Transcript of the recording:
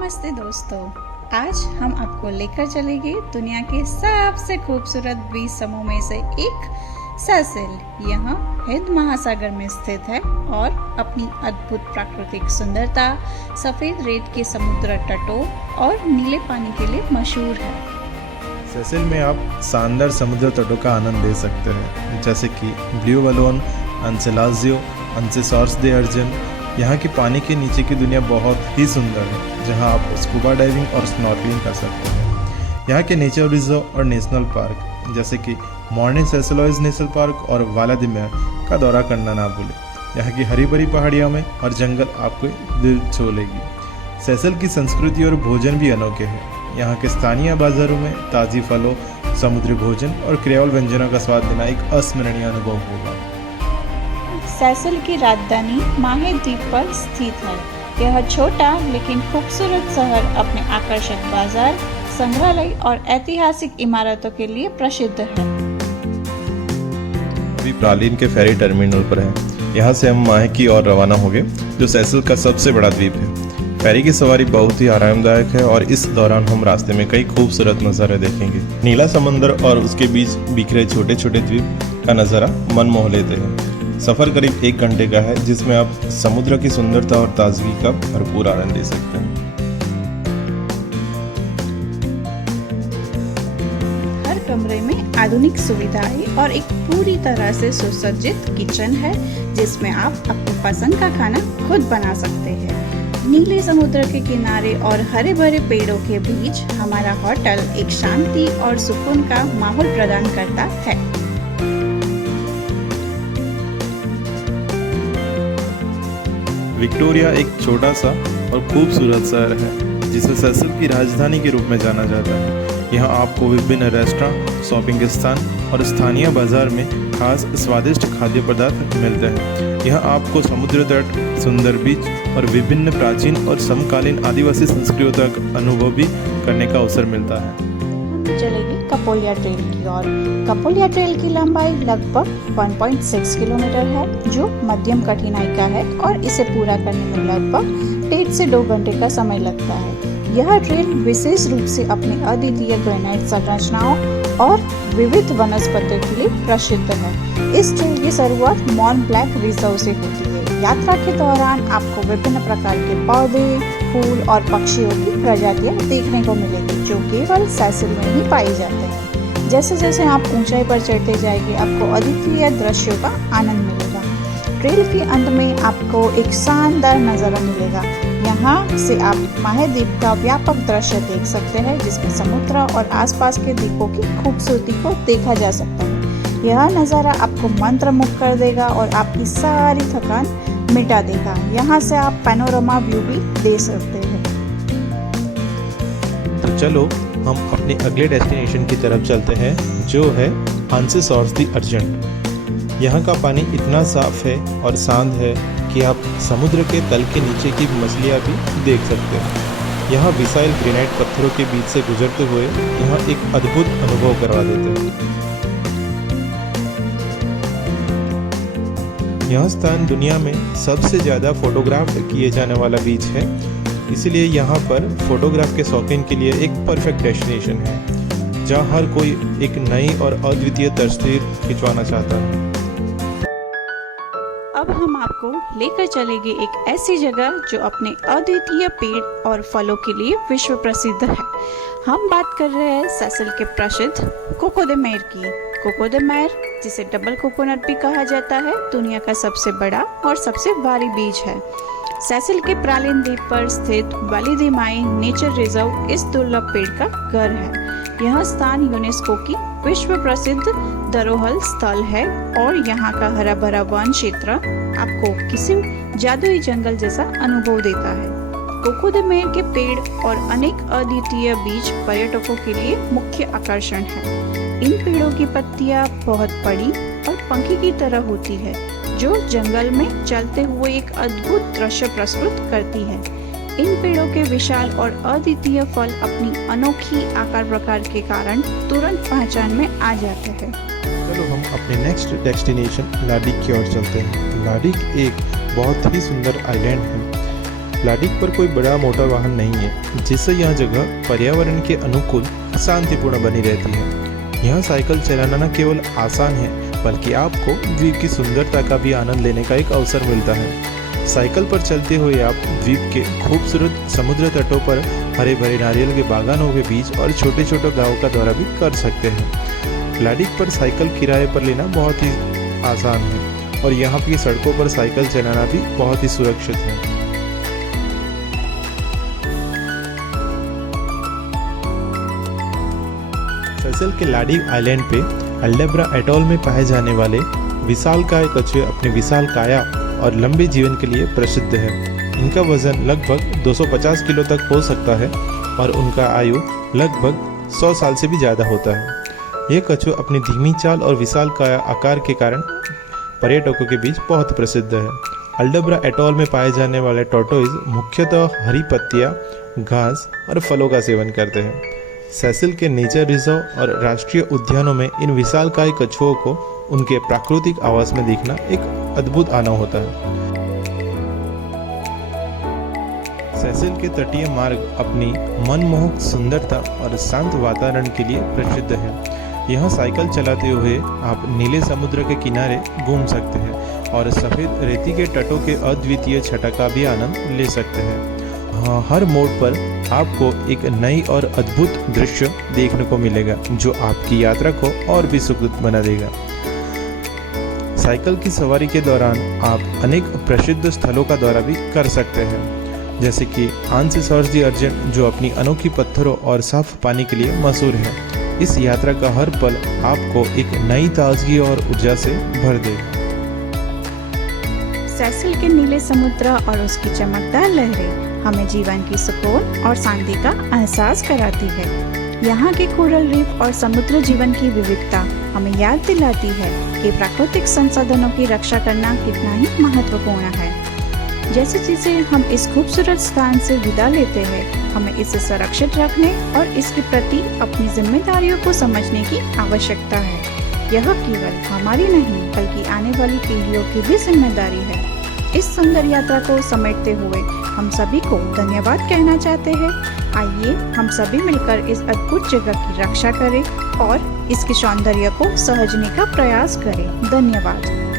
नमस्ते दोस्तों, आज हम आपको लेकर चलेंगे दुनिया के सबसे खूबसूरत बीच समूह में से एक सेसिल। यह हिंद महासागर में स्थित है और अपनी अद्भुत प्राकृतिक सुंदरता, सफेद रेत के समुद्र तटों और नीले पानी के लिए मशहूर है। सेसिल में आप शानदार समुद्र तटों का आनंद ले सकते हैं, जैसे कि ब्लू बलून, अंसेलाजियो, अंसेसॉर्स दे अर्जन। यहाँ की पानी के नीचे की दुनिया बहुत ही सुंदर है, जहाँ आप स्कूबा डाइविंग और स्नॉर्कलिंग कर सकते हैं। यहाँ के नेचर रिजर्व और नेशनल पार्क जैसे कि मॉर्नी सेसिलॉइज नेशनल पार्क और वाला द मेयर का दौरा करना ना भूलें। यहाँ की हरी भरी पहाड़ियों में और जंगल आपको दिल छू लेगी। सेसिल की संस्कृति और भोजन भी अनोखे हैं। यहाँ के स्थानीय बाजारों में ताज़ी फलों, समुद्री भोजन और क्रियोल व्यंजनों का स्वाद लेना एक अस्मरणीय अनुभव होगा। सेसिल की राजधानी माहे द्वीप पर स्थित है। यह छोटा लेकिन खूबसूरत शहर अपने आकर्षक बाजार, संग्रहालय और ऐतिहासिक इमारतों के लिए प्रसिद्ध है। अभी प्रालिन के फेरी टर्मिनल पर हैं। यहाँ से हम माहे की ओर रवाना होंगे, जो सेसिल का सबसे बड़ा द्वीप है। फेरी की सवारी बहुत ही आरामदायक है और इस दौरान हम रास्ते में कई खूबसूरत नज़ारे देखेंगे। नीला समंदर और उसके बीच बिखरे छोटे छोटे द्वीप का नज़ारा मन मोह लेते हैं। सफ़र करीब 1 घंटे का है, जिसमें आप समुद्र की सुंदरता और ताजगी का भरपूर आनंद ले सकते हैं। हर कमरे में आधुनिक सुविधाएं और एक पूरी तरह से सुसज्जित किचन है, जिसमें आप अपनी पसंद का खाना खुद बना सकते हैं। नीले समुद्र के किनारे और हरे भरे पेड़ों के बीच हमारा होटल एक शांति और सुकून का माहौल प्रदान करता है। विक्टोरिया एक छोटा सा और खूबसूरत शहर है, जिसे सेसिल की राजधानी के रूप में जाना जाता है। यहाँ आपको विभिन्न रेस्टोरेंट, शॉपिंग स्थान और स्थानीय बाजार में खास स्वादिष्ट खाद्य पदार्थ मिलते हैं। यहाँ आपको समुद्र तट, सुंदर बीच और विभिन्न प्राचीन और समकालीन आदिवासी संस्कृतियों का अनुभव भी करने का अवसर मिलता है। चलेगी कपोलिया ट्रेल की ओर। कपोलिया ट्रेल की लंबाई लगभग 1.6 किलोमीटर है, जो मध्यम कठिनाई का है और इसे पूरा करने में लगभग 1.5 से 2 घंटे का समय लगता है। यह ट्रेल विशेष रूप से अपनी अद्वितीय ग्रेनाइट संरचनाओं और विविध वनस्पतियों के लिए प्रसिद्ध है। इस ट्रेल की शुरुआत मॉन ब्लैक रिजर्व से होती है। यात्रा के दौरान आपको विभिन्न प्रकार के पौधे, फूल और पक्षियों की प्रजातियां देखने को मिलेगी, जो केवल सेसिल में ही पाई जाते हैं। जैसे जैसे आप ऊंचाई पर चढ़ते जाएंगे, आपको अद्वितीय दृश्यों का आनंद मिलेगा। ट्रेल के अंत में आपको एक शानदार नज़ारा मिलेगा। यहाँ से आप माहे द्वीप का व्यापक दृश्य देख सकते हैं, जिसमें समुद्र और आसपास के द्वीपों की खूबसूरती को देखा जा सकता है। यह नज़ारा आपको मंत्रमुग्ध कर देगा और आपकी सारी थकान मिटा देगा। यहाँ से आप पैनोरामा व्यू भी दे सकते हैं। तो चलो हम अपने अगले डेस्टिनेशन की तरफ चलते हैं, जो है अंसेसॉर्स द अर्जन। यहाँ का पानी इतना साफ है और शांत है कि आप समुद्र के तल के नीचे की मछलियाँ भी देख सकते हैं। यहाँ विशाल ग्रेनाइट पत्थरों के बीच से गुजरते हुए यहाँ एक अद्भुत अनुभव करवा देते हैं। यह स्थान दुनिया में सबसे ज़्यादा फोटोग्राफ किए जाने वाला बीच है, इसलिए यहाँ पर फोटोग्राफ के शौकीन के लिए एक परफेक्ट डेस्टिनेशन है, जहाँ हर कोई एक नई और अद्वितीय तस्वीर खिंचवाना चाहता है। अब हम आपको लेकर चलेंगे एक ऐसी जगह जो अपने अद्वितीय पेड़ और फलों के लिए विश्व प्रसिद्ध है। हम बात कर रहे हैं सेसिल के प्रसिद्ध कोको द मेयर की। कोको द मेयर, जिसे डबल कोकोनट भी कहा जाता है, दुनिया का सबसे बड़ा और सबसे भारी बीज है। सेसिल के प्रालिन द्वीप पर स्थित वाली द माई नेचर रिजर्व इस दुर्लभ पेड़ का घर है। यह स्थान यूनेस्को की विश्व प्रसिद्ध धरोहर स्थल है और यहाँ का हरा भरा वन क्षेत्र आपको किसी जादुई जंगल जैसा अनुभव देता है। कोको द मेयर के पेड़ और अनेक अद्वितीय बीज पर्यटकों के लिए मुख्य आकर्षण है। इन पेड़ों की पत्तियां बहुत बड़ी और पंखी की तरह होती है, जो जंगल में चलते हुए एक अद्भुत दृश्य प्रस्तुत करती है। इन पेड़ों के विशाल और अद्वितीय फल अपनी अनोखी आकार प्रकार के कारण तुरंत पहचान में आ जाते हैं। चलो हम अपने नेक्स्ट डेस्टिनेशन लाडिक की ओर चलते हैं। लाडिक एक बहुत ही सुंदर आइलैंड है। लाडिग पर कोई बड़ा मोटा वाहन नहीं है, जिससे यह जगह पर्यावरण के अनुकूल शांतिपूर्ण बनी रहती है। यह साइकिल चलाना न केवल आसान है, बल्कि आपको द्वीप की सुंदरता का भी आनंद लेने का एक अवसर मिलता है। साइकिल पर चलते हुए आप द्वीप के खूबसूरत समुद्र तटों पर हरे भरे नारियल के बागानों के बीच और छोटे छोटे गांवों का दौरा भी कर सकते हैं। लाडिग पर साइकिल किराए पर लेना बहुत ही आसान है और यहाँ की सड़कों पर साइकिल चलाना भी बहुत ही सुरक्षित है। सेसल के लाडिग आइलैंड पे अल्डेब्रा एटोल में पाए जाने वाले विशालकाय कछुए अपने विशाल काया और लंबे जीवन के लिए प्रसिद्ध है। इनका वजन लगभग 250 किलो तक हो सकता है और उनका आयु लगभग 100 साल से भी ज़्यादा होता है। ये कछुआ अपनी धीमी चाल और विशालकाय आकार के कारण पर्यटकों के बीच बहुत प्रसिद्ध है। अल्डेब्रा एटोल में पाए जाने वाले टॉर्टोइज मुख्यतः हरी पत्तियाँ, घास और फलों का सेवन करते हैं। सेसिल के नेचर रिजर्व और राष्ट्रीय उद्यानों में इन विशालकाय कछुओं को उनके प्राकृतिक आवास में देखना एक अद्भुत अनुभव होता है। सेसिल के तटीय मार्ग अपनी मनमोहक सुंदरता और शांत वातावरण के लिए प्रसिद्ध है। यहाँ साइकिल चलाते हुए आप नीले समुद्र के किनारे घूम सकते हैं और सफ़ेद रेती के तटों के अद्वितीय छटा का भी आनंद ले सकते हैं। हाँ, हर मोड़ पर आपको एक नई और अद्भुत दृश्य देखने को मिलेगा, जो आपकी यात्रा को और भी सुखद बना देगा। साइकिल की सवारी के दौरान आप अनेक प्रसिद्ध स्थलों का दौरा भी कर सकते हैं, जैसे कि आंसे सॉर्स दी अर्जेंट, जो अपनी अनोखी पत्थरों और साफ पानी के लिए मशहूर है। इस यात्रा का हर पल आपको एक नई ताजगी और ऊर्जा से भर देगा। सेसिल के नीले समुद्र और उसकी चमकदार लहरें हमें जीवन की सुकून और शांति का एहसास कराती है। यहाँ के कोरल रीफ और समुद्र जीवन की विविधता हमें याद दिलाती है कि प्राकृतिक संसाधनों की रक्षा करना कितना ही महत्वपूर्ण है। जैसे जैसे हम इस खूबसूरत स्थान से विदा लेते हैं, हमें इसे सुरक्षित रखने और इसके प्रति अपनी जिम्मेदारियों को समझने की आवश्यकता है। यह केवल हमारी नहीं, बल्कि आने वाली पीढ़ियों की भी जिम्मेदारी है। इस सुंदर यात्रा को समेटते हुए हम सभी को धन्यवाद कहना चाहते हैं। आइए हम सभी मिलकर इस अद्भुत जगह की रक्षा करें और इसके सौंदर्य को सहेजने का प्रयास करें। धन्यवाद।